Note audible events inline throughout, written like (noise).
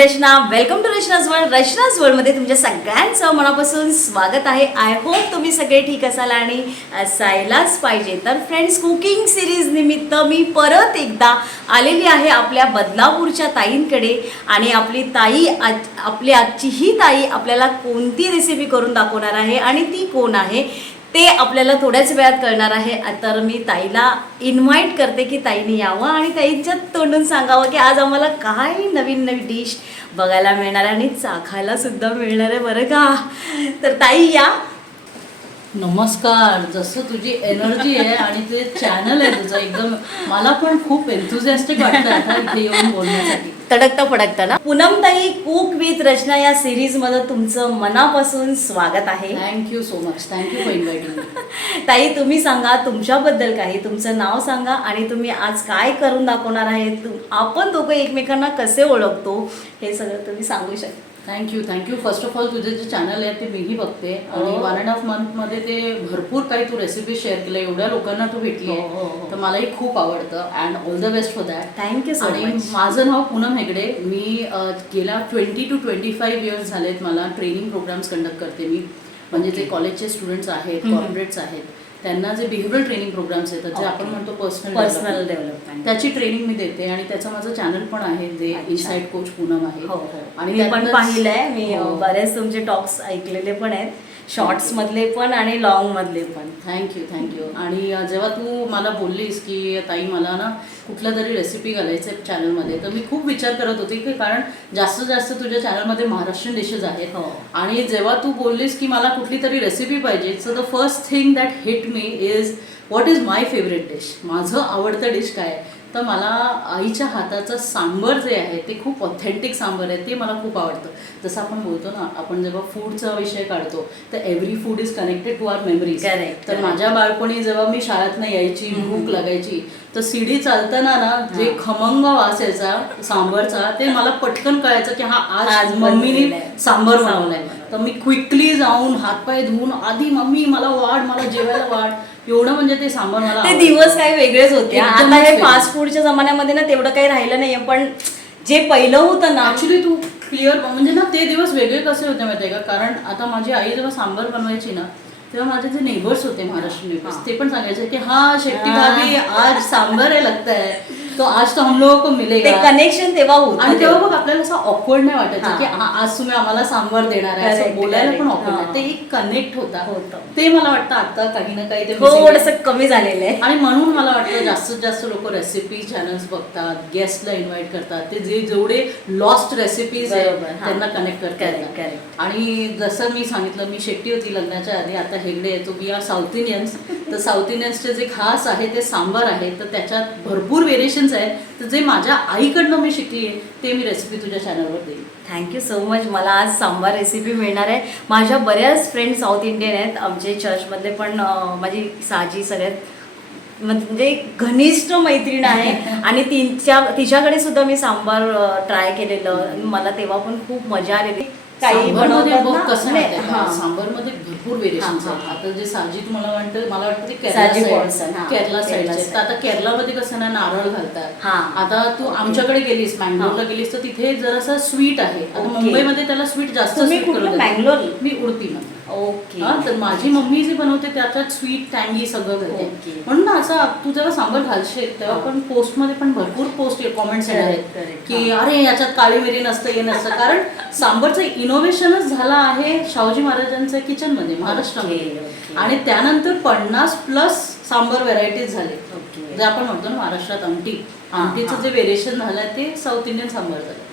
Rachana. Welcome to Rachana's world Rachana's वर्ल्डमध्ये तुमच्या सगळ्यांचं मनापासून स्वागत आहे. आय होप तुम्ही सगळे ठीक असाल आणि असायलाच पाहिजे. तर फ्रेंड्स कुकिंग सिरीज निमित्त मी परत एकदा आलेली आहे आपल्या बदलापूरच्या ताईंकडे. आणि आपली ताई आज आपली आजची ही ताई आपल्याला कोणती रेसिपी करून दाखवणार आहे आणि ती कोण आहे? ते आपल्याला थोड्याच वेळात कळणार आहे. तर मी ताईला इन्व्हाइट करते की ताईने यावं आणि ताईच्या तोंडून सांगावं की आज आम्हाला काय नवीन नवीन डिश बघायला मिळणार आहे आणि चाखायला सुद्धा मिळणार आहे बरं का? तर ताई या. नमस्कार जसं तुझी एनर्जी आहे आणि ते चॅनल आहे तुझं एकदम मला पण खूप एन्थुझियास्टिक वाटतं आता इथे येऊन बोलण्यासाठी. तडकता फडकता ना? पूनमताई कुक विथ रचना या सिरीजमध्ये तुमचं मनापासून स्वागत आहे. Thank you so much thank you for inviting ताई तुम्ही सांगा तुमच्याबद्दल काही तुमचं नाव सांगा आणि तुम्ही आज काय करून दाखवणार आहे आपण दोघं एकमेकांना कसे ओळखतो? हे सगळं तुम्ही सांगू शकता. Thank you thank you first of all तुझे जे चॅनल आहे ते मीही बघते. आणि. वन अँड हाफ मंथमध्ये ते भरपूर काही तू रेसिपी शेअर केल्या. एवढ्या लोकांना तू भेटली. हो, हो, हो. तर मलाही खूप आवडतं. And all the best for that thank you so आणि माझं नाव पूनम हेगडे. मी गेल्या twenty two twenty five years झालेत मला ट्रेनिंग प्रोग्राम्स कंडक्ट करते मी. म्हणजे जे. कॉलेजचे स्टुडंट्स आहेत. कॉर्पोरेट्स आहेत. त्यांना जे बिहेवियर ट्रेनिंग प्रोग्राम्स येतात जे आपण. म्हणतो पर्सनल पर्सनल डेव्हलपमेंट त्याची ट्रेनिंग मी देते आणि त्याचं माझं चॅनल पण आहे जे अच्छा. इनसाइड कोच पूनम आहे हो हो आणि मी पण पाहिलंय मी हो. बरेच तुमचे टॉक्स ऐकलेले पण आहेत शॉर्ट्स मधले पण आणि लॉंग मधले पण थँक्यू थँक्यू आणि जेव्हा तू मला बोललीस की ताई मला ना कुठल्या तरी रेसिपी घालायचं आहे चॅनलमध्ये तर मी खूप विचार करत होती की कारण जास्तीत जास्त तुझ्या चॅनलमध्ये महाराष्ट्रीयन डिशेस आहेत. हो. आणि जेव्हा तू बोललीस की मला कुठली तरी रेसिपी पाहिजे so the first thing that hit me is what is my favourite dish माझं आवडतं डिश काय? आहे तर मला आईच्या हाताचं सांबर जे आहे ते खूप ऑथेंटिक सांबर आहे ते मला खूप आवडतं जसं आपण बोलतो ना आपण जेव्हा फूडचा विषय काढतो तर every food is connected to our memories तर. माझ्या बाळपणी जेव्हा मी शाळेतनं यायची. भूक लागायची तर सीडी चालताना ना जे. खमंग वास यायचा सांबरचा ते मला पटकन कळायचं की हा आज मम्मीने. सांबर बनवलाय. तर मी क्विकली जाऊन हातपाय धुवून आधी मम्मी मला वाढ मला जेवायला वाढ एवढं म्हणजे ते सांबर मला ते. दिवस काही वेगळेच होते आता हे. फास्ट फूडच्या जमान्यामध्ये ना तेवढं काही राहिलं नाहीये पण जे पहिलं होतं ना ऍक्च्युली तू क्लिअर म्हणजे ना ते दिवस वेगळे कसे होते माहितीये का कारण आता माझी आई जेव्हा सांबर बनवायची ना तेव्हा माझे जे नेबर्स होते महाराष्ट्र. नेबर्स ते पण सांगायचे की हा शेट्टी. भाभी आज सांबर है लगता है तो आज तो हम लोगों को ते मिलेगा कनेक्शन तेव्हा होतं आणि तेव्हा बघ आपल्याला असं ऑकवर्ड नाही वाटायचं हा. की हा, आज तुम्ही आम्हाला सांबर देणार आहे असं बोलायला पण. ऑकवर्ड हा. आहे ते एक कनेक्ट होता होतं. ते मला वाटतं आता काही ना काही ते आहे. थोडस कमी झालेलं आहे आणि म्हणून मला वाटतं जास्तीत जास्त लोक रेसिपी चॅनल्स बघतात गेस्टला इन्व्हाइट करतात ते जे जेवढे लॉस्ट रेसिपीज बरोबर, आहेत हा. त्यांना कनेक्ट करतात. आणि जसं मी सांगितलं मी शेट्टी होती लग्नाच्या आधी आता हेगडे आहे तो वी आर साऊथ इंडियन्स तर साऊथ इंडियन्सचे जे खास आहे ते सांबार आहे तर त्याच्यात भरपूर व्हेरिएशन्स आहेत तर जे माझ्या आईकडनं मी शिकली आहे ते मी रेसिपी तुझ्या चॅनलवर देईन. थँक्यू सो मच मला आज सांबार रेसिपी मिळणार आहे. माझ्या बऱ्याच फ्रेंड साऊथ इंडियन आहेत आमचे चर्चमधले पण माझी साजी सगळ्यात म्हणजे घनिष्ठ मैत्रीण आहे. (laughs) आणि तिच्या तिच्याकडे सुद्धा मी सांबार ट्राय केलेलं. मला तेव्हा पण खूप मजा आलेली. काही? हां. सांबारमध्ये भरपूर व्हेरिएशन्स आहेत. आता जे साजी तुम्हाला वाटतं मला वाटतं ते केरला साईडचे. तर आता केरलामध्ये कसं ना नारळ घालतात हां. आता तू आमच्याकडे गेलीस मँगलोरला. गेलीस तर तिथे जरासं स्वीट आहे आता. मुंबईमध्ये त्याला स्वीट जास्त. मँगलोर? मी उडपीमध्ये ओके तर माझी मम्मी जी बनवते त्याच्यात स्वीट टँगी सगळं. घालते म्हणून ना असं तू जेव्हा सांबर घालशील तेव्हा. पण पोस्टमध्ये पण भरपूर पोस्ट कॉमेंट्स येणार आहेत. की अरे याच्यात काळी मिरी नसतं हे नसतं कारण सांबरचं इनोव्हेशनच झालं आहे शाहूजी महाराजांच्या किचनमध्ये महाराष्ट्रामध्ये ओके. आणि त्यानंतर पन्नास प्लस सांबर व्हेरायटीज झाले. जे आपण म्हणतो ना महाराष्ट्रात आमटी आमटीचं. जे व्हेरिएशन झालं ते साऊथ इंडियन सांबर झालं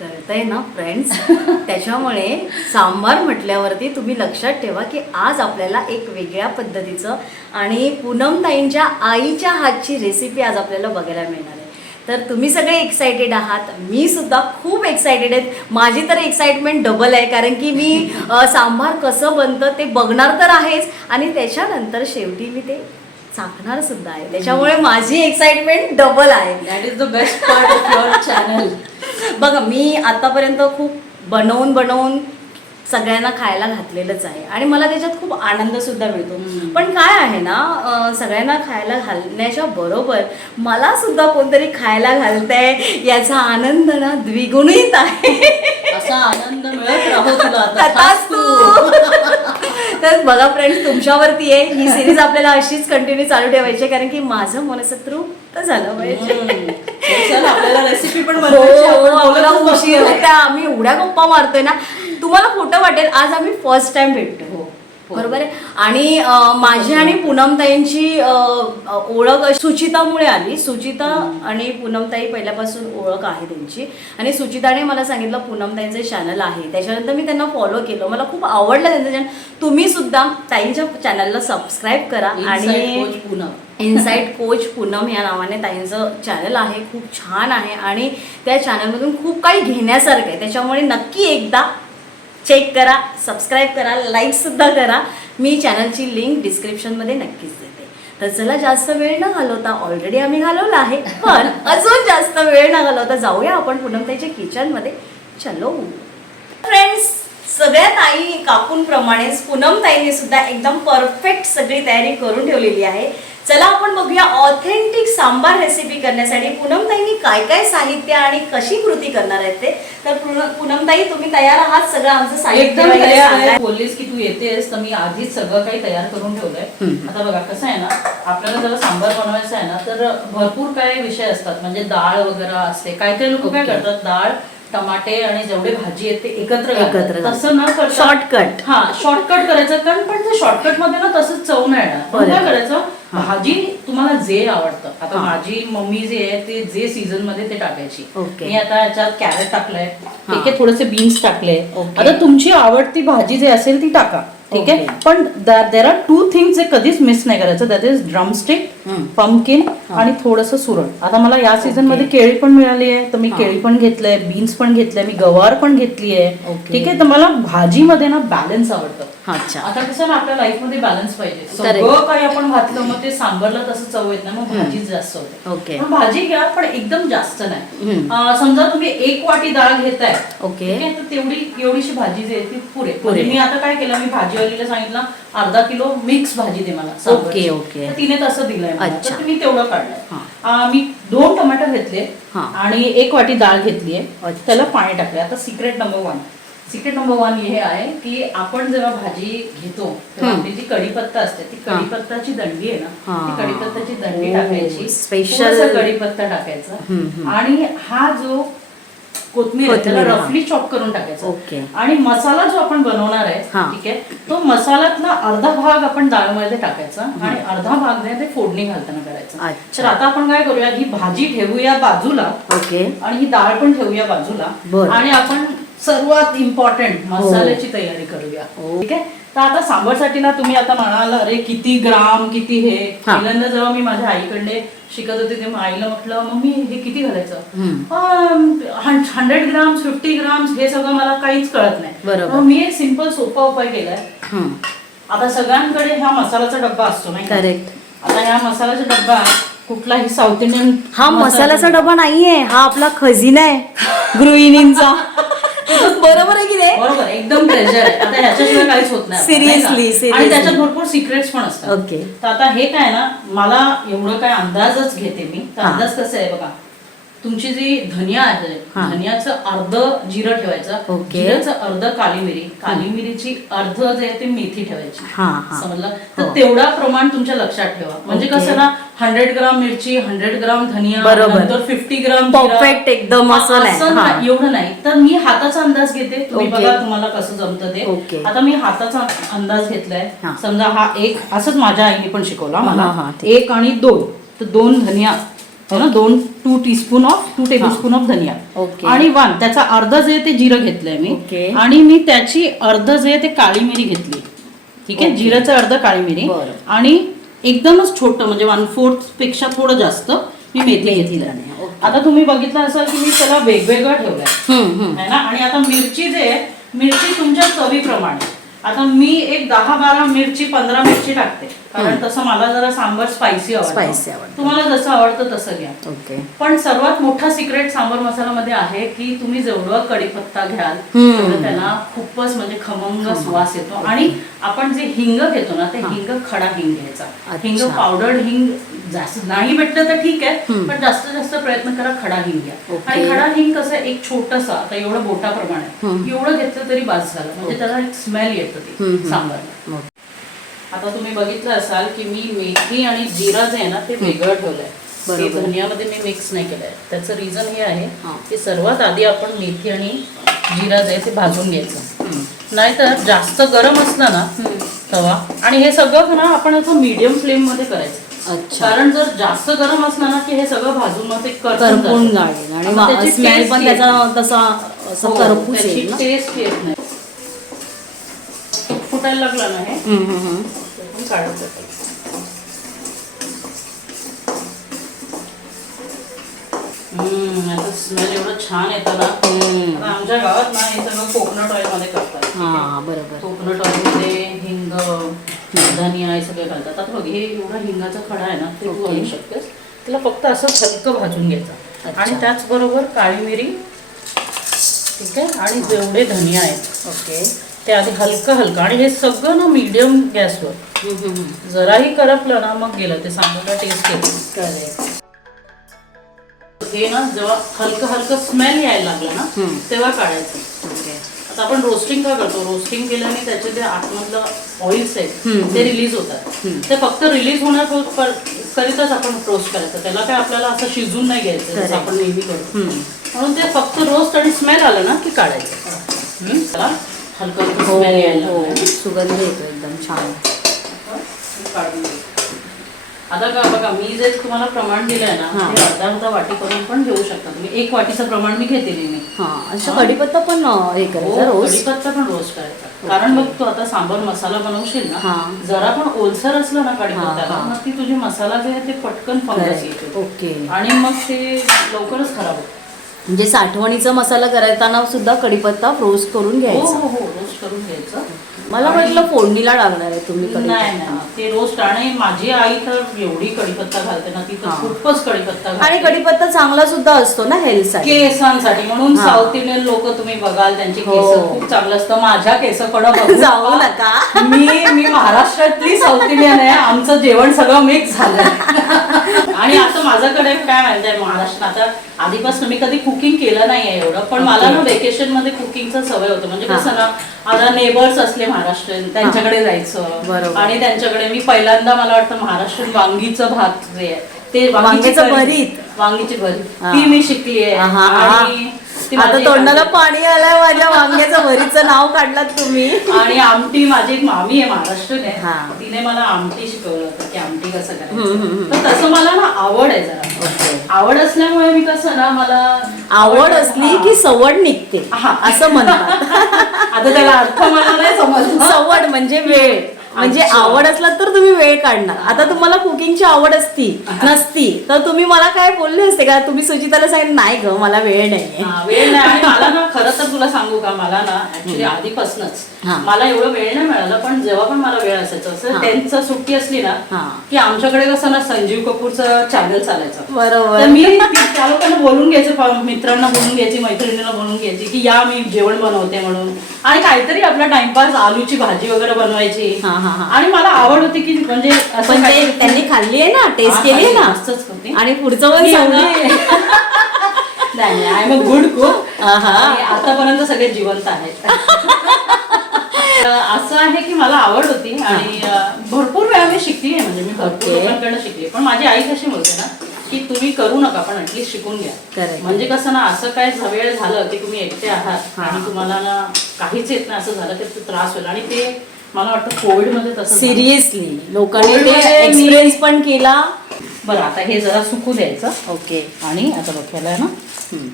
कळतंय ना फ्रेंड्स (laughs) त्याच्यामुळे सांबार म्हटल्यावरती तुम्ही लक्षात ठेवा की आज आपल्याला एक वेगळ्या पद्धतीचं आणि पूनमताईंच्या आईच्या हातची रेसिपी आज आपल्याला बघायला मिळणार तर तुम्ही सगळे एक्सायटेड आहात. मी सुद्धा खूप एक्सायटेड आहेत. माझी तर एक्साइटमेंट डबल आहे कारण की मी अ, सांबार कसं बनतं ते बघणार तर आहेच. आणि त्याच्यानंतर शेवटी मी ते चाकणार सुद्धा आहे. त्याच्यामुळे माझी एक्साइटमेंट डबल आहे. That is the best part of your channel बघा मी आतापर्यंत खूप बनवून बनवून सगळ्यांना खायला घातलेलंच आहे आणि मला त्याच्यात खूप आनंद सुद्धा मिळतो. पण काय आहे ना सगळ्यांना खायला घालण्याच्या बरोबर मला सुद्धा कोणतरी खायला घालतंय याचा आनंद ना द्विगुणित आहे असा आनंद मिळत राहू तुला. तर बघा फ्रेंड्स तुमच्यावरती आहे ही सिरीज आपल्याला अशीच कंटिन्यू चालू ठेवायची आहे कारण की माझं मनस तृप्त झालं पाहिजे हम्म. चल, आपल्याला रेसिपी पण हो, उशीर. होता आम्ही एवढ्या गप्पा मारतोय ना तुम्हाला खोटं वाटेल आज आम्ही फर्स्ट टाइम भेटतो हो, हो. बरोबर आहे. आणि माझी आणि पूनमताईंची ओळख सुचितामुळे आली. सुचिता आणि पूनमताई पहिल्यापासून ओळख आहे त्यांची. आणि सुचिताने मला सांगितलं पूनमताईंचे चॅनल आहे. त्याच्यानंतर मी त्यांना फॉलो केलं. मला खूप आवडलं त्यांचं चॅनल तुम्ही सुद्धा ताईंच्या चॅनलला सबस्क्राईब करा आणि पुन्हा इनसाइट कोच पूनम या नावाने ताईंचं चॅनल आहे. खूप छान आहे. आणि त्या चॅनलमधून खूप काही घेण्यासारखं आहे. त्याच्यामुळे नक्की एकदा चेक करा सबस्क्राईब करा लाईकसुद्धा करा. मी चॅनलची लिंक डिस्क्रिप्शनमध्ये नक्कीच देते. तर चला जास्त वेळ न घालवता ऑलरेडी आम्ही घालवला आहे पण अजून जास्त वेळ न घालवता जाऊया आपण पूनमताईच्या किचनमध्ये चलो. फ्रेंड्स सगळ्या ताई काकूंप्रमाणेच पूनम ताईने सुद्धा एकदम परफेक्ट सगळी तयारी करून ठेवलेली आहे. चला आपण बघूया ऑथेंटिक सांबार रेसिपी करण्यासाठी पूनम ताईंनी काय काय साहित्य आणि कशी कृती करणार आहेत ते. तर पूनम- पूनम ताई तुम्ही तयार आहात? सगळं आमचं साहित्य बोललीस की तू येतेस तर मी आधीच सगळं काही तयार करून ठेवलंय. आता बघा कसं आहे ना आपल्याला जर सांबार बनवायचं आहे ना तर भरपूर काय विषय असतात. म्हणजे डाळ वगैरे असते. काही काही लोक काय. करतात डाळ टमाटे आणि जेवढे भाजी आहेत ते एकत्र एकत्र. तसं न करता Shortcut. हा शॉर्टकट करायचं कारण पण ते शॉर्टकटमध्ये ना तसंच चव नाही येणार. काय करायचं. भाजी तुम्हाला जे आवडतं आता. माझी मम्मी जे आहे ते जे सीझनमध्ये ते टाकायची. मी आता याच्यात कॅरेट टाकलंय. ठीक आहे थोडेसे बीन्स टाकले. आता तुमची आवडती भाजी जे असेल ती टाका ठीक आहे. पण देर आर टू थिंग्स जे कधीच मिस नाही करायचं. दॅट इज ड्रमस्टिक हा. आणि थोडस सुरण आता मला या सीझन. मध्ये केळी पण मिळाली आहे तर मी. केळी पण घेतलंय बीन्स पण घेतलंय मी गवार पण घेतली आहे. ठीक आहे? तर मला भाजीमध्ये ना बॅलन्स आवडतं. अच्छा. आता कसं ना आपल्या लाईफमध्ये बॅलन्स पाहिजे. सगळं काही आपण घातलं मग ते सांबरला तसं चव येत नाही मग भाजीच जास्त होते. भाजी घ्या पण एकदम जास्त नाही. समजा तुम्ही एक वाटी डाळ घेताय ओके तर तेवढी एवढीशी भाजी जी आहे ती पुरे मी आता काय केलं मी सांगितलं अर्धा किलो मिक्स भाजी दे मला. Okay, okay. तिने तसं दिलंय. अच्छा. तुम्ही तेवढं काढलंय. अं, मी दोन टोमॅटो घेतले. आणि एक वाटी डाळ घेतली आहे. त्याला पाणी टाकले आता secret number one secret number one हे आहे की आपण जेव्हा भाजी घेतो तेव्हा. आपली जी कढीपत्ता असते ती. कढीपत्ताची दंडी आहे ना. ती कढीपत्ताची दंडी टाकायची. थोडंसं कढीपत्ता टाकायचा. आणि हा जो कोथमीर आहे, त्याला हा. रफली चॉप करून टाकायचा ओके. आणि मसाला जो आपण बनवणार आहे हा. ठीक आहे तो मसाल्यातला अर्धा भाग आपण डाळमध्ये टाकायचा आणि अर्धा भाग जे आहे ते फोडणी घालताना करायचा अच्छा. तर आता आपण काय करूया ही भाजी ठेवूया बाजूला ओके आणि ही डाळ पण ठेवूया बाजूला. आणि आपण सर्वात इम्पॉर्टंट मसाल्याची तयारी करूया हो. ठीक आहे तर आता सांबारसाठी ना तुम्ही आता म्हणाल अरे किती ग्राम किती हे. पहिल्यांदा जेव्हा मी माझ्या आईकडे शिकत होते तेव्हा आईला म्हटलं मम्मी हे किती घालायचं. हंड्रेड ग्राम्स फिफ्टी ग्राम्स हे सगळं मला काहीच कळत नाही मी एक सिंपल सोपा उपाय केलाय. आता सगळ्यांकडे हा मसाल्याचा डब्बा असतो नाही का? Correct. आता ह्या मसाल्याचा डब्बा कुठलाही साऊथ इंडियन हा मसाल्याचा डबा नाहीये हा आपला खजिना आहे (laughs) गृहिणींचा (laughs) बरोबर आहे की नाही बरोबर एकदम ट्रेजर आहे आता ह्याच्याशिवाय काहीच होत नाही Seriously, नाही का? seriously. आणि त्याच्यात भरपूर सिक्रेट्स पण असतात ओके. तर आता हे काय ना मला एवढं काय अंदाजच घेते मी तर हा. अंदाज कसं आहे बघा तुमची जी धनिया आहे हा. धनियाचं अर्ध जिरं ठेवायचं ओके. जिरंचं अर्ध काली मिरी काली मिरीची अर्ध जे आहे ते मेथी ठेवायची हा, हा. समजलं हो. तर तेवढा प्रमाण तुमच्या लक्षात ठेवा म्हणजे ओके. कसं ना हंड्रेड ग्राम मिरची हंड्रेड ग्राम धनिया बरोबर. नंतर फिफ्टी ग्राम जिरं. Perfect एकदम असं नाही. असं हा. नाही, एवढं नाही तर मी हाताचा अंदाज घेते तुम्ही ओके. बघा तुम्हाला कसं जमतं ते ओके. आता मी हाताचा अंदाज घेतलाय हा. समजा हा एक असंच माझ्या आईने पण शिकवला हा, हा, मला ठीक. एक आणि दोन तर दोन धनिया दोन two teaspoon of two tablespoon of धनिया. ओके. आणि वन त्याचा अर्ध जे ते जिरं घेतलंय मी. ओके. आणि मी त्याची अर्ध जे ते काळी मिरी घेतली. ठीक आहे. जिरंचं अर्ध काळी मिरी. आणि एकदमच छोटं म्हणजे वन फोर्थपेक्षा थोडं जास्त मी मेथी घेतली. आता तुम्ही बघितलं असाल की मी त्याला वेगवेगळं ठेवलंय. ना? आणि आता मिरची जे आहे मिरची तुमच्या चवीप्रमाणे. आता मी एक दहा बारा मिरची पंधरा मिरची टाकते. कारण तसं मला जरा सांबर स्पायसी Spicy आवडतं. तुम्हाला जसं आवडतं तसं घ्या. ओके. पण सर्वात मोठा सिक्रेट सांबर मसाल्यामध्ये आहे की तुम्ही जेवढं कढीपत्ता घ्याल. तेवढं त्याला खूपच म्हणजे खमंग सुवास येतो. आणि आपण जे हिंग घेतो ना ते हिंग खडा हिंग घ्यायचा. हिंग पावडर्ड हिंग जास्त नाही भेटलं तर ठीक आहे पण जास्तीत जास्त प्रयत्न करा खडा हिंग घ्या. आणि खडा हिंग कसं एक छोटसा आता एवढं बोटाप्रमाणे एवढं घेतलं तरी बास झालं. म्हणजे त्याला एक स्मेल येतं ते. सांबारला. आता तुम्ही बघितलं असाल की मी मेथी आणि जिरा जे आहे ना ते वेगळं ठेवलंय. ते. धनियामध्ये मी मिक्स नाही केलंय. त्याचं रिझन हे आहे. की सर्वात आधी आपण मेथी आणि जिरा जे आहे ते भाजून घ्यायचं. नाहीतर जास्त गरम असला ना तवा. आणि हे सगळं ना आपण असं मीडियम फ्लेममध्ये करायचं. अच्छा. कारण जर जास्त गरम असलं ना की हे सगळं भाजून मग ते करपून गाळेल आणि स्मेल पण त्याचा तसा असं करपूस हो, येईल ना? टेस्ट येत नाही. फुटायला लागला ना हे? आता स्मेल एवढं छान येतं ना. आमच्या गावात ना हे सगळं कोकोनट ऑइलमध्ये करतात हा बरोबर कोकोनट ऑइलमध्ये हिंग धनिया हे सगळे घालतात. आता बघ हे एवढा हिंगाचा खडा आहे ना ते तू. घालू शकतेस. तिला फक्त असं हलकं भाजून घ्यायचं. आणि त्याचबरोबर काळी मिरी ठीक आहे? आणि जेवढे धनिया आहेत. ओके. ते आधी हलकं हलकं. आणि हे सगळं ना मीडियम गॅसवर जराही करपलं ना मग गेलं. ते सांबारला टेस्ट येते. करेक्ट. हे ना जेव्हा हलकं हलकं स्मेल यायला लागलं ना. तेव्हा काढायचं. आपण रोस्टिंग का करतो रोस्टिंग केल्याने त्याचे जे आतमधलं ऑइल्स आहेत. ते रिलीज होतात ते फक्त रिलीज होण्याकरिताच आपण रोस्ट करायचं त्याला काय आपल्याला असं शिजून नाही घ्यायचं जसं. आपण नेहमी करतो. म्हणून ते फक्त रोस्ट आणि स्मेल आलं ना की काढायचं. त्याला हलकं स्मेल यायला हो. सुगंध येतो एकदम छान काढून. आता का बघा मी जे तुम्हाला प्रमाण दिलंय ना. ते अर्धा अर्धा वाटी करून पण घेऊ शकता तुम्ही. एक वाटीचं प्रमाण मी घेते नेहमी. हा कढीपत्ता पण हे करायचा हो, रोज? कढीपत्ता पण रोस्ट करायचा. कारण मग तू आता सांबर मसाला बनवशील हा. ना जरा पण ओलसर असलं ना कढीपत्त्याला हा. मग ती तुझी मसाला जे आहे ते पटकन फंगस येते. ओके. आणि मग ते लवकरच खराब होतं. म्हणजे साठवणीचा मसाला करायताना सुद्धा कढीपत्ता रोस्ट करून हो घ्यायचा. हो हो रोस्ट करून घ्यायचं. मला वाटलं फोडणीला लागणार आहे तुम्ही नाही नाही ते रोस्ट आणि माझी आई तर एवढी कढीपत्ता घालते ना ती तर हा. खूपच कढीपत्ता आणि घालते कढीपत्ता चांगला सुद्धा असतो ना हेल्थसाठी केसांसाठी म्हणून हा. साऊथ इंडियन लोक तुम्ही बघाल त्यांची हो. केस खूप चांगलं असतं माझ्या केसाकडं (laughs) बघू जाऊ नका. नका. मी मी महाराष्ट्रातली साऊथ इंडियन आहे आमचं जेवण सगळं मिक्स झालं (laughs) आणि आता माझ्याकडे काय माहिती महाराष्ट्र आता आधीपासून मी कधी कुकिंग केलं नाहीये एवढं पण मला ना वेकेशनमध्ये कुकिंगचं सवय होतं म्हणजे. कसं ना आता नेबर्स असले महाराष्ट्रीयन त्यांच्याकडे जायचं. आणि त्यांच्याकडे मी पहिल्यांदा मला वाटतं महाराष्ट्रीयन वांगीचं भात जे आहे ते वांगीची भरीत. वांगीची भरीत. ती मी शिकली आहे आणि आता तोंडाला पाणी आलंय माझ्या वांग्याचं भरीचं नाव काढलात तुम्ही. आणि आमटी माझी एक मामी आहे महाराष्ट्रीयन हा. आहे तिने मला आमटी शिकवलं होतं की आमटी कसं. करायचं. तर तसं मला ना आवड आहे जरा. आवड असल्यामुळे मी कसं ना मला आवड असली की सवड निघते. असं म्हणतात. (laughs) आता त्याला अर्थ मला नाही समजला. सवड म्हणजे वेळ. म्हणजे. आवड असला तर तुम्ही वेळ काढणार आता तुम्हाला कुकिंगची आवड असती नसती तर तुम्ही मला काय बोलले असते का तुम्ही सुचिताला सांगितलं नाही ग मला वेळ नाहीये हा, वेळ नाही मला ना खरं तर तुला सांगू का मला ना ऍक्च्युली आधीपासूनच. मला एवढं वेळ नाही मिळाला पण जेव्हा पण मला वेळ असायचा असं. टेन्थचं सुट्टी असली ना. की आमच्याकडे कसं ना संजीव कपूरचं चॅनल चालायचं बरोबर मी त्या लोकांना बोलून घ्यायचे मित्रांना बोलून घ्यायची मैत्रिणींना बोलून घ्यायची की या मी जेवण बनवते म्हणून आणि काहीतरी आपला टाइमपास आलूची भाजी वगैरे बनवायची. आणि मला आवड होती की म्हणजे असं पण ते त्यांनी खाल्ली आहे ना टेस्ट केली आहे ना. आणि पुढचं पण (laughs) नाही I am a good cook आहा. आतापर्यंत सगळे जिवंत आहेत (laughs) तर असं आहे की मला आवड होती आणि भरपूर वेळा मी शिकली आहे म्हणजे मी भरपूर. लोकांकडनं शिकली पण माझी आई कशी बोलते ना की तुम्ही करू नका पण ऍटलीस्ट शिकून घ्या. म्हणजे कसं ना असं काय वेळ झालं की तुम्ही एकटे आहात. आणि तुम्हाला ना काहीच येत नाही असं झालं की ते त्रास होईल आणि ते मला वाटतं कोविडमध्ये तसं झालं. सिरियसली. लोकांनी ते कोविडमध्ये मी- एक्सपिरियन्स पण केला. बरं आता हे जरा सुकू द्यायचं. ओके. आणि आता बघ ह्याला ना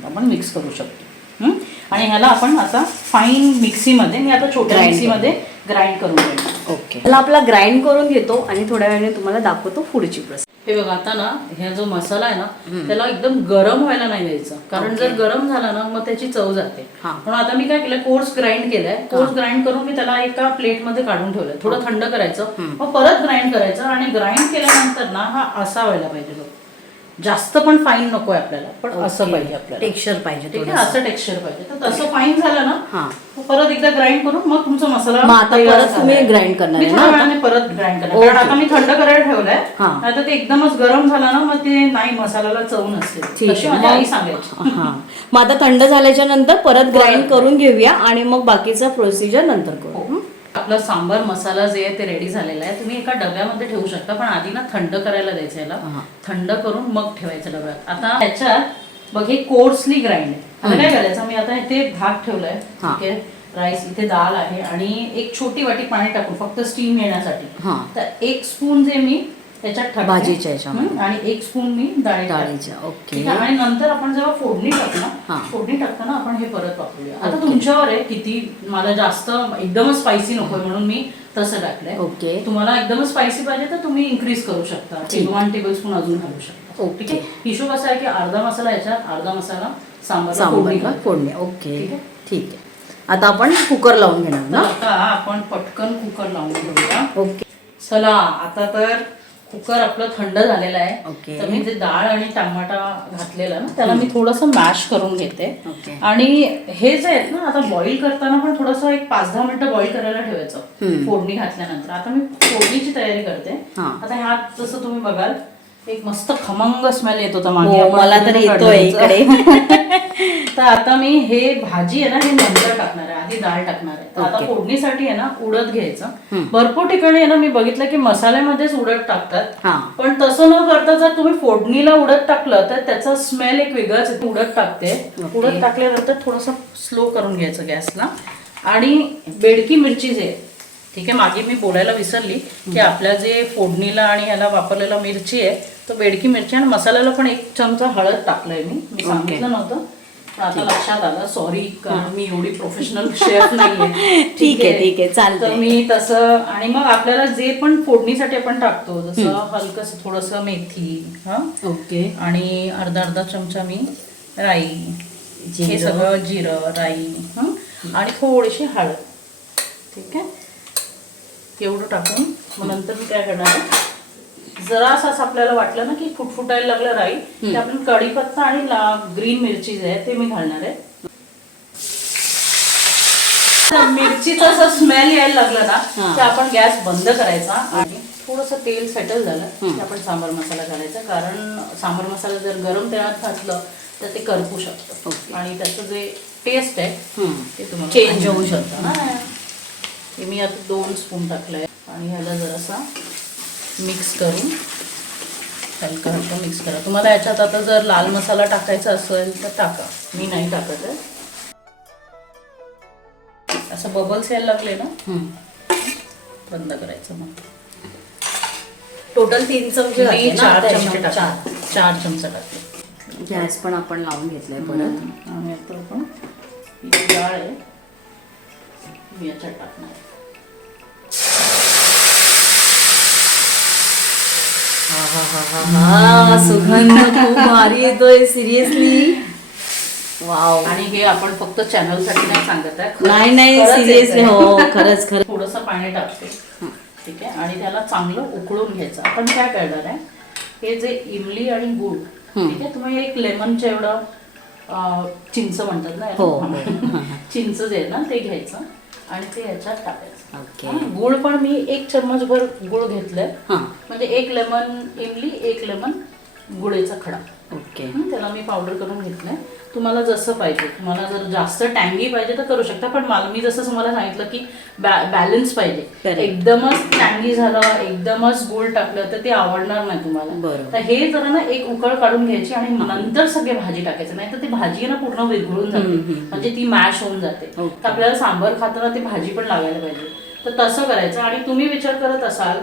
आपण मिक्स करू शकतो. हं? आणि ह्याला आपण आता फाईन मिक्सीमध्ये मी आता छोट्या Grind मिक्सीमध्ये ग्राइंड करून घेणार. ओके आपला ग्राइंड करून घेतो आणि थोड्या वेळाने तुम्हाला दाखवतो पुढची प्रोसेस हे बघा आता ना ह्या जो मसाला आहे ना त्याला एकदम गरम व्हायला नाही द्यायचं. कारण जर गरम झाला ना मग त्याची चव जाते. हा. म्हणून आता मी काय केलं कोर्स ग्राइंड केलाय. कोर्स ग्राइंड करून मी त्याला एका प्लेटमध्ये काढून ठेवलंय. थोडं थंड करायचं मग परत ग्राइंड करायचं आणि ग्राइंड केल्यानंतर ना हा असा व्हायला पाहिजे बघ. जास्त पण फाईन नकोय आपल्याला पण असं पाहिजे आपल्याला. टेक्स्चर पाहिजे ठीक आहे. असं टेक्स्चर पाहिजे. तर तसं फाईन झालं ना हा. परत एकदा ग्राइंड करून मग तुमचा मसाला आता परत तुम्ही grind करणार मी आहे थोड्या ना वेळाने परत ग्राइंड करणार. कारण आता मी थंड करायला ठेवलंय. आता ते एकदमच गरम झाला ना मग ते नाही मसाल्याला चव नसते. ठीक आहे. मग- सांगायची. हा. मग आता थंड झाल्याच्यानंतर परत (laughs) ग्राइंड करून घेऊया आणि मग बाकीचा प्रोसिजर नंतर करू. हं? आपला सांबार मसाला जे आहे ते रेडी झालेला आहे. तुम्ही एका डब्यामध्ये ठेवू शकता पण आधी ना थंड करायला द्यायचं याला. थंड करून मग ठेवायचं डब्यात. आता त्याच्यात बघ हे कोर्सली ग्राइंड आहे. आता काय करायचं मी आता इथे भात ठेवलाय. ठीक आहे? राईस इथे डाळ आहे आणि एक छोटी वाटी पाणी टाकून फक्त स्टीम येण्यासाठी. तर एक स्पून जे मी त्याच्यात टाकते. भाजीच्या ह्याच्यामध्ये. हं, आणि एक स्पून मी डाळी डाळीच्या, ओके. आणि नंतर आपण जेव्हा फोडणी हा. टाकणार फोडणी टाकताना आपण हे परत वापरूया. आता तुमच्यावर आहे किती मला जास्त एकदमच स्पायसी नकोय म्हणून मी तसं टाकलंय. ओके. तुम्हाला एकदमच स्पायसी पाहिजे तर तुम्ही इन्क्रीज करू शकता. ठीक. वन टेबल स्पून अजून घालू शकता. ओके. ठीक आहे? हिशोब असा आहे की अर्धा मसाला याच्यात अर्धा मसाला सांबार फोडणी ओके. ठीक आहे? आता आपण कुकर लावून घेणार ना? आता आपण पटकन कुकर लावून घेऊया. ओके. चला आता तर कुकर आपलं थंड झालेलं आहे. तर मी जे डाळ आणि टमाटा घातलेला ना त्याला मी थोडस मॅश करून घेते. आणि हे जे आहेत ना आता बॉईल करताना पण थोडस एक पाच दहा मिनिटं बॉईल करायला ठेवायचं. फोडणी घातल्यानंतर. आता मी फोडणीची तयारी करते. आता ह्यात जसं तुम्ही बघाल एक मस्त खमंग स्मेल येत होता मागे. हो, मला तर येतोय होतं. तर आता मी हे भाजी आहे ना हे नंतर टाकणार आहे आधी डाळ टाकणार आहे. तर आता. फोडणीसाठी आहे ना उडद घ्यायचं. भरपूर ठिकाणी आहे ना मी बघितलं की मसाल्यामध्येच उडद टाकतात. पण तसं न करता जर तुम्ही फोडणीला उडद टाकलं तर त्याचा स्मेल एक वेगळाच उडद टाकते. उडद टाकल्यानंतर थोडंसं स्लो करून घ्यायचं गॅसला. आणि बेडकी मिरची जे आहे, ठीक आहे मागे मी बोलायला विसरली की आपल्या जे फोडणीला आणि ह्याला वापरलेला मिरची आहे तो बेडकी मिरची आणि मसाल्याला पण एक चमचा हळद टाकलंय मी. मी सांगितलं नव्हतं. पण आता लक्षात आलं सॉरी कारण मी एवढी प्रोफेशनल शेफ नाहीये. (laughs) ठीक आहे, ठीक आहे, चालतंय. तर मी तसं आणि मग आपल्याला जे पण फोडणीसाठी आपण टाकतो जसं हलकस थोडस मेथी हा? ओके. आणि अर्धा अर्धा चमचा मी राई. हे. सगळं जिरं राई हं? आणि थोडीशी हळद. ठीक आहे? एवढं टाकून मग नंतर मी काय करणार जरासं असं आपल्याला वाटलं ना की फुटफुटायला लागलं राई की आपण कढीपत्ता आणि ग्रीन मिरची जे आहे ते मी घालणार आहे मिरचीचा असा स्मेल यायला लागला ना. तर आपण गॅस बंद करायचा आणि थोडस तेल सेटल झालं की आपण सांबार मसाला घालायचा कारण सांबार मसाला जर गरम तेलात घातलं तर ते करपू शकतं. आणि त्याचं जे टेस्ट आहे. ते तुम्हाला Change होऊ शकतं. हे मी आता दोन स्पून टाकलंय आणि ह्याला जरासा मिक्स करून हलका हलका मिक्स करा. तुम्हाला याच्यात आता जर लाल मसाला टाकायचा असेल तर टाका. मी नाही टाकत आहे. असं बबल्स यायला लागले ना. बंद करायचं मग. टोटल तीन चमचे चार चमचे? टाकले. चार चमचे टाकले. गॅस पण आपण लावून घेतलाय परत. आणि आता आपण ही डाळ आहे. मी याच्यात टाकणार हा सुगंध खूप भारी येतोय सिरियसली वाव आणि हे आपण फक्त चॅनलसाठी नाही सांगत आहे नाही नाही सिरियसली. हो खरंच खरंच. थोडंसं पाणी टाकते. ठीक आहे? आणि त्याला चांगलं उकळून घ्यायचं. आपण काय करणार आहे हे जे इमली आणि गुळ ठीक आहे? तुम्ही एक लेमनच्या एवढं चिंच म्हणतात ना याला? हो, हो. चिंच जे आहे ना ते घ्यायचं. आणि ते याच्यात टाकायचं. ओके. गुळ पण मी एक चम्मचभर गुळ घेतलंय. हा. म्हणजे एक लेमन इमली एक लेमन गुळेचा खडा. ओके. त्याला मी पावडर करून घेतलंय. तुम्हाला जसं पाहिजे. तुम्हाला जर जास्त टँगी पाहिजे तर करू शकता पण मला मी जसं तुम्हाला सांगितलं की बॅलन्स पाहिजे. एकदमच टँगी झालं एकदमच गोल टाकलं तर ते आवडणार नाही तुम्हाला. बरोबर. तर हे जरा ना एक उकळ काढून घ्यायची आणि नंतर सगळे भाजी टाकायचं. नाही तर ती भाजी ना पूर्ण विरघळून जाते. म्हणजे ती मॅश होऊन जाते. तर आपल्याला सांबर खाताना ती भाजी पण लागायला पाहिजे. तर तसं करायचं. आणि तुम्ही विचार करत असाल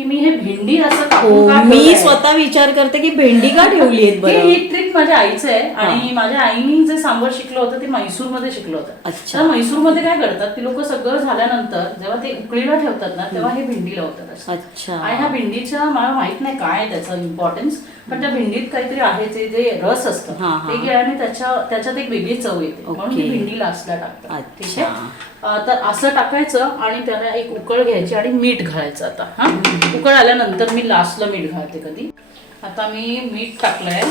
की की मी हे भेंडी असं हो कापून का मी ठेवलंय? स्वतः विचार करते की भेंडी का ठेवली आहेत हे बरं ही ट्रिक माझ्या आईचं आहे आणि माझ्या आईने जे सांबर शिकलं होतं ते म्हैसूरमध्ये शिकलं होतं अच्छा. तर म्हैसूरमध्ये काय करतात ती लोक सगळं झाल्यानंतर जेव्हा ते उकळीला ठेवतात ना तेव्हा हे भेंडी लावतात असं. अच्छा आणि ह्या भेंडीच्या मला माहीत नाही काय आहे त्याचं इम्पॉर्टन्स पण त्या भेंडीत काहीतरी आहे ते जे रस असतं हा, हा. ते गेल्याने त्याच्या त्याच्यात एक वेगळी चव येते. म्हणून ओके. ती भेंडी लास्टला टाकतात. ठीक अच्छा. आहे अं, तर असं टाकायचं आणि त्याला एक उकळ घ्यायची आणि मीठ घालायचं आता हा? उकळ आल्यानंतर मी लास्टला मीठ घालते कधी. आता मी मीठ टाकलंय.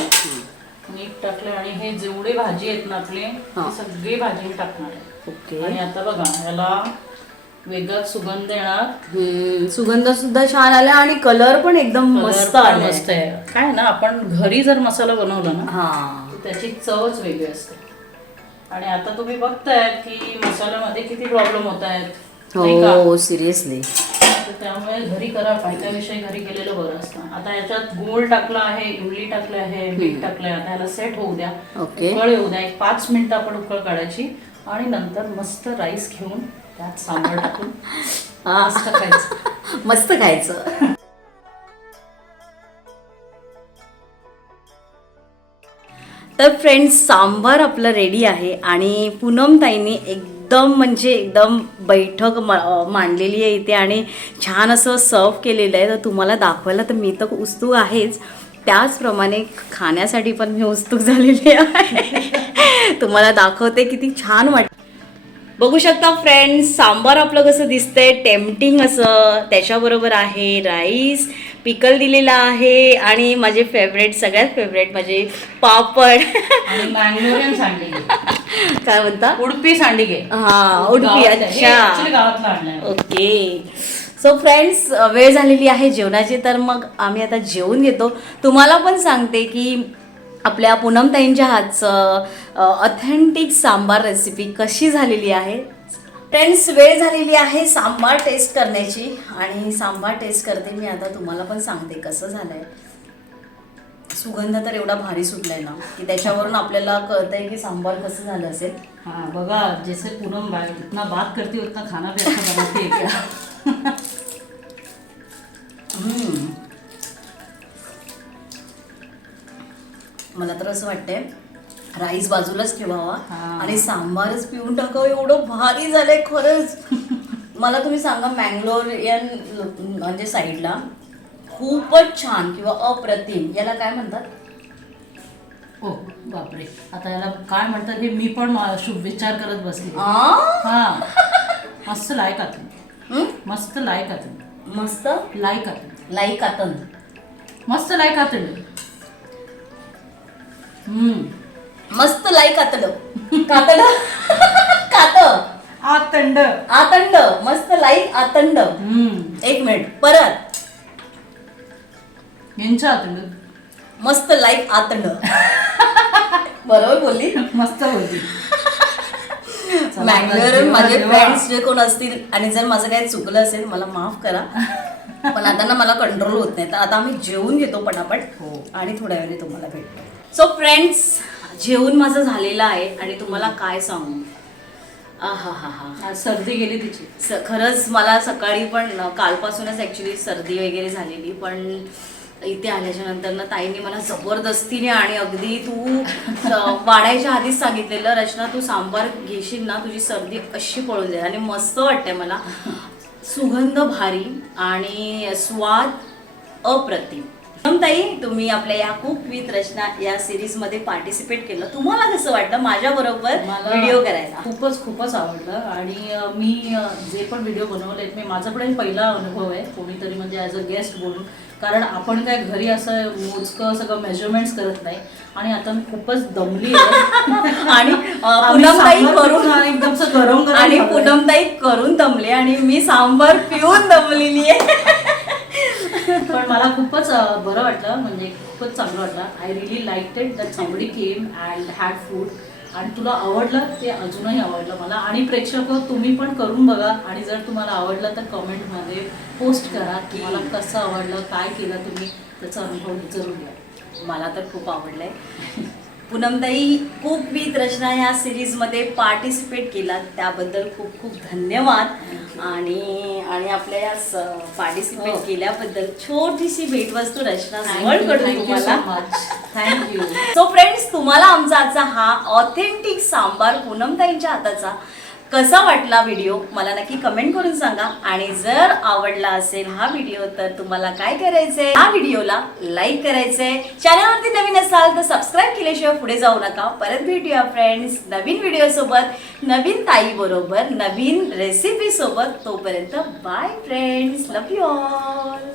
मीठ टाकलंय आणि हे जेवढे भाजी आहेत ना आपले हा. सगळी भाजी मी टाकणार आहे. ओके. आणि आता बघा याला वेगळाच सुगंध येणार. सुगंध सुद्धा छान आला आणि कलर पण एकदम मस्त आलाय. मस्त आहे. काय ना आपण घरी जर मसाला बनवला ना हा. तर त्याची चवच वेगळी असते. आणि आता तुम्ही बघताय की मसाल्यामध्ये किती प्रॉब्लेम होत आहेत नाही का? हो सिरियसली तर त्यामुळे घरी करा फायद्याविषयी घरी केलेलं बरं असतं. आता याच्यात गूळ टाकला आहे इमली टाकलं आहे मीठ टाकलंय आता याला सेट होऊ द्या. ओके. उकळ येऊ द्या. एक पाच मिनिटं आपण उकळ काढायची. आणि नंतर मस्त राईस घेऊन त्यात सांबार टाकून (laughs) मस्त खायचं. मस्त खायचं. तर फ्रेंड्स सांबार आपलं रेडी आहे आणि पूनम ताईने एकदम म्हणजे एकदम बैठक मांडलेली आहे इथे आणि छान असं सर्व केलेलं आहे. तर तुम्हाला दाखवायला तर मी तर उत्सुक आहेच. त्याचप्रमाणे खाण्यासाठी पण मी उत्सुक झालेली आहे. (laughs) तुम्हाला दाखवते किती छान वाट बघू शकता फ्रेंड्स सांबार आपलं कसं दिसतंय टेम्पटिंग असं. त्याच्याबरोबर आहे राईस पिकल दिलेला आहे. आणि माझे फेवरेट सगळ्यात फेवरेट माझे पापड. मँगलोरियन सांडगे. (laughs) काय म्हणता? उडपी सांडगे. हा उडपी अच्छा. ओके. सो फ्रेंड्स वेळ झालेली आहे जेवणाची तर मग आम्ही आता जेवून घेतो. तुम्हाला पण सांगते की आपल्या पूनमताईंच्या हातचं ऑथेंटिक सांबार रेसिपी कशी झालेली आहे? फ्रेंड्स वेळ झालेली आहे सांबार टेस्ट करण्याची. आणि सांबार टेस्ट करते मी आता तुम्हाला पण सांगते कसं झालंय. सुगंध तर एवढा भारी सुटलाय ना की त्याच्यावरून आपल्याला कळतंय की सांबार कसं झालं असेल. हाँ बघा जैसे पूनम भाई इतना बात करती हो, उतना खाना भी अच्छा बनाती है क्या? (laughs) मला तर असं वाटतंय राईस बाजूलाच ठेवावा हा. आणि सांबारच पिऊन टाकावं एवढं भारी झालंय खरंच. (laughs) मला तुम्ही सांगा मँगलोरियन म्हणजे साईडला खूपच छान किंवा अप्रतिम याला काय म्हणतात? ओ बापरे. आता याला काय म्हणतात हे मी पण शुभ विचार करत बसली? हा. मस्त लायक आत हं? मस्त लायक आत मस्त? लायक आत लाई कातन मस्त लायक आत हम्म मस्त लाई कातड कातड कात. आतंड. आतंड. मस्त लाई आतंड. एक मिनिट. परत. यांच्या आतंड. मस्त लाईक आतंड. बरोबर बोलली? मस्त होती (laughs) चला, मँगलोर माझे फ्रेंड्स जे कोण असतील आणि जर माझं काही चुकलं असेल मला माफ करा. (laughs) पण आता ना मला कंट्रोल होत नाही. तर आता आम्ही जेवून घेतो पटापट. हो. आणि थोड्या वेळाने तुम्हाला भेटतो. सो फ्रेंड्स जेवण माझं झालेलं आहे आणि तुम्हाला काय सांगू? आहा हा हा आज सर्दी गेली तिची. स खरंच मला सकाळी पण कालपासूनच ॲक्च्युली सर्दी वगैरे झालेली पण इथे आल्याच्यानंतर ना ताईने मला जबरदस्तीने आणि अगदी तू वाढायच्या आधीच सांगितलेलं रचना तू सांबार घेशील ना तुझी सर्दी अशी पळून जाईल. आणि मस्त वाटते मला. सुगंध भारी आणि स्वाद अप्रतिम. ताई तुम्ही आपल्या या कुक विथ रचना या सिरीजमध्ये पार्टिसिपेट केलं. तुम्हाला कसं वाटलं माझ्या बरोबर मला व्हिडिओ करायला? खूपच खूपच आवडलं. आणि मी जे पण व्हिडिओ बनवलेत मी माझा पण पहिला अनुभव आहे कोणीतरी म्हणजे ॲज अ गेस्ट बोलून. कारण आपण काय घरी असं मोजकं सगळं मेजरमेंट्स करत नाही. आणि आता मी खूपच दमली आहे (laughs) आणि पूनमताई करून एकदम गरम आणि. पूनमताई करून दमले आणि मी सांबार पिऊन दमलेली आहे (laughs) पण मला खूपच बरं वाटलं. म्हणजे खूपच चांगलं वाटलं. I really like it that somebody came and had food आणि तुला आवडलं ते अजूनही आवडलं मला. आणि प्रेक्षक तुम्ही पण करून बघा. आणि जर तुम्हाला आवडलं तर कमेंटमध्ये पोस्ट करा. तुम्हाला कसं आवडलं काय केलं तुम्ही त्याचा अनुभव जरूर घ्या. मला तर खूप आवडलं आहे पूनमताई कुक विथ रचना ह्या सिरीजमध्ये पार्टिसिपेट केला त्याबद्दल खूप खूप धन्यवाद. आणि आणि आपल्या या पार्टिसिपेट हो. केल्याबद्दल छोटीशी भेटवस्तू रचना कडून तुम्हाला. थँक्यू सो फ्रेंड्स तुम्हाला आमचा आजचा हा ऑथेंटिक सांबार पूनमताईंच्या हाताचा कसा वाटला व्हिडिओ मला नक्की कमेंट करून सांगा. आणि जर आवडला असेल हा व्हिडिओ तर तुम्हाला काय करायचंय? हा व्हिडिओला लाईक करायचंय. चॅनलवरती नवीन असाल तर सबस्क्राईब केल्याशिवाय पुढे जाऊ नका. परत भेटूया फ्रेंड्स नवीन व्हिडिओ सोबत नवीन ताई बरोबर नवीन रेसिपी सोबत. तोपर्यंत bye friends love you all